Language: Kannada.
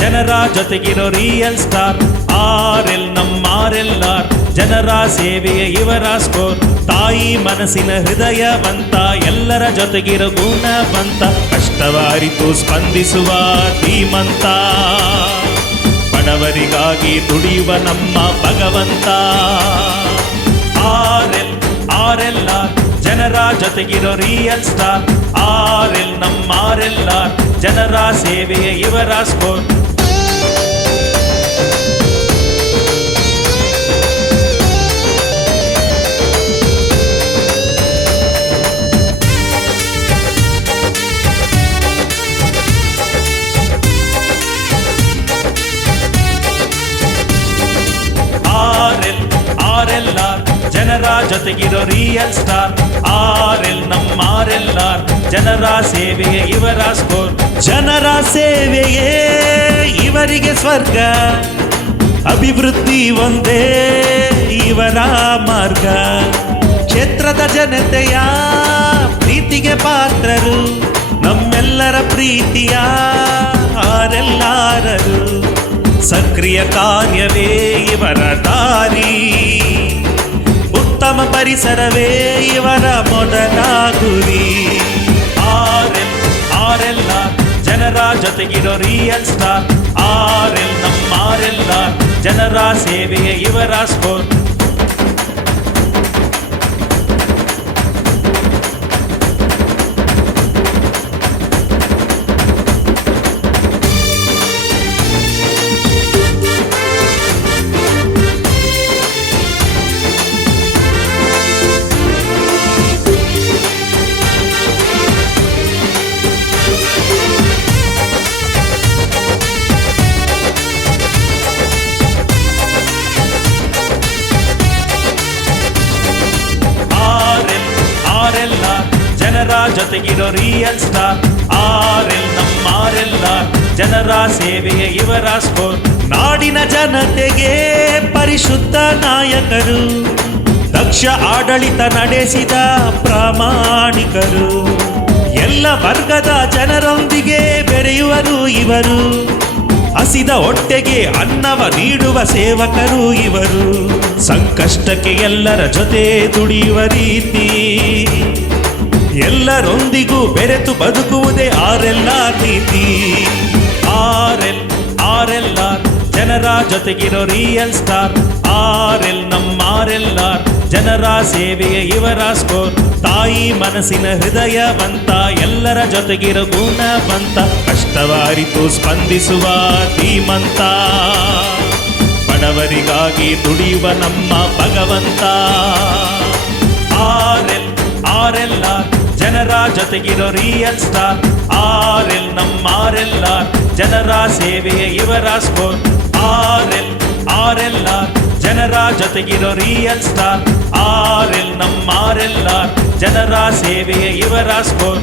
ಜನರ ಜೊತೆಗಿರೋ ರಿಯಲ್ ಸ್ಟಾರ್ RL ನಮ್ಮ RLR ಜನರ ಸೇವೆಯ ಇವರ ಸ್ಕೋರ್. ತಾಯಿ ಮನಸ್ಸಿನ ಹೃದಯವಂತ, ಎಲ್ಲರ ಜೊತೆಗಿರೋ ಗುಣವಂತ, ಕಷ್ಟವಾರಿತು ಸ್ಪಂದಿಸುವ ಧೀಮಂತ, ಬಡವರಿಗಾಗಿ ದುಡಿಯುವ ನಮ್ಮ ಭಗವಂತ. RLR ಜನರ ಜೊತೆಗಿರೋ ರಿಯಲ್ ಸ್ಟಾರ್ RL ನಮ್ಮ RLR ಜನರ ಸೇವೆಯ ಇವರ ಸ್ಕೋರ್. RLR ಜನರ ಜೊತೆಗಿರೋ ರಿಯಲ್ ಸ್ಟಾರ್ RL ನಮ್ಮ RLR ಜನರ ಸೇವೆಯ ಇವರ ಸ್ಕೋರ್. ಜನರ ಸೇವೆಯೇ ಇವರಿಗೆ ಸ್ವರ್ಗ, ಅಭಿವೃದ್ಧಿ ಒಂದೇ ಇವರ ಮಾರ್ಗ. ಕ್ಷೇತ್ರದ ಜನತೆಯ ಪ್ರೀತಿಗೆ ಪಾತ್ರರು, ನಮ್ಮೆಲ್ಲರ ಪ್ರೀತಿಯ RLRರು. ಸಕ್ರಿಯ ಕಾರ್ಯವೇ ಇವರ ದಾರಿ, ಉತ್ತಮ ಪರಿಸರವೇ ಇವರ ಮೊದಲ ಗುರಿ. RLR ಜನರ ಜೊತೆಗಿರೋ ರಿಯಲ್ ಸ್ಟಾರ್ RL ನಮ್ಮ RLR ಜನರ ಸೇವೆಯ ಇವರ ಸ್ಕೋರ್. ಜನರ ಜೊತೆಗಿರೋ ರಿಯಲ್ ಸ್ಟಾರ್ RL ನಮ್ಮ RLR ಜನರ ಸೇವೆಯ ಇವರ ಸ್ಕೋರ್. ನಾಡಿನ ಜನತೆಗೆ ಪರಿಶುದ್ಧ ನಾಯಕರು, ದಕ್ಷ ಆಡಳಿತ ನಡೆಸಿದ ಪ್ರಾಮಾಣಿಕರು, ಎಲ್ಲ ವರ್ಗದ ಜನರೊಂದಿಗೆ ಬೆರೆಯುವರು ಇವರು, ಹಸಿದ ಹೊಟ್ಟೆಗೆ ಅನ್ನವ ನೀಡುವ ಸೇವಕರು ಇವರು. ಸಂಕಷ್ಟಕ್ಕೆ ಎಲ್ಲರ ಜೊತೆ ದುಡಿಯುವ ರೀತಿ, ಎಲ್ಲರೊಂದಿಗೂ ಬೆರೆತು ಬದುಕುವುದೇ RLR ನೀತಿ. RLR ಜನರ ಜೊತೆಗಿರೋ ರಿಯಲ್ ಸ್ಟಾರ್ RL ನಮ್ಮ RLR ಜನರ ಸೇವೆಯ ಇವರ ಸ್ಕೋರ್. ತಾಯಿ ಮನಸ್ಸಿನ ಹೃದಯವಂತ, ಎಲ್ಲರ ಜೊತೆಗಿರೋ ಗುಣವಂತ, ಕಷ್ಟವಾರಿತು ಸ್ಪಂದಿಸುವ ಧೀಮಂತ, ಬಡವರಿಗಾಗಿ ದುಡಿಯುವ ನಮ್ಮ ಭಗವಂತ. RLR ಜನರ ಜೊತೆಗಿರೋ ರಿಯಲ್ ಸ್ಟಾರ್ RL ನಮ್ಮ RLR ಜನರ ಸೇವೆಯ ಇವರ ಸ್ಕೋರ್. RLR ಜನರ ಜೊತೆಗಿರೋ ರಿಯಲ್ ಸ್ಟಾರ್ RL ನಮ್ಮ RLR ಜನರ ಸೇವೆಯ ಇವರ ಸ್ಕೋರ್.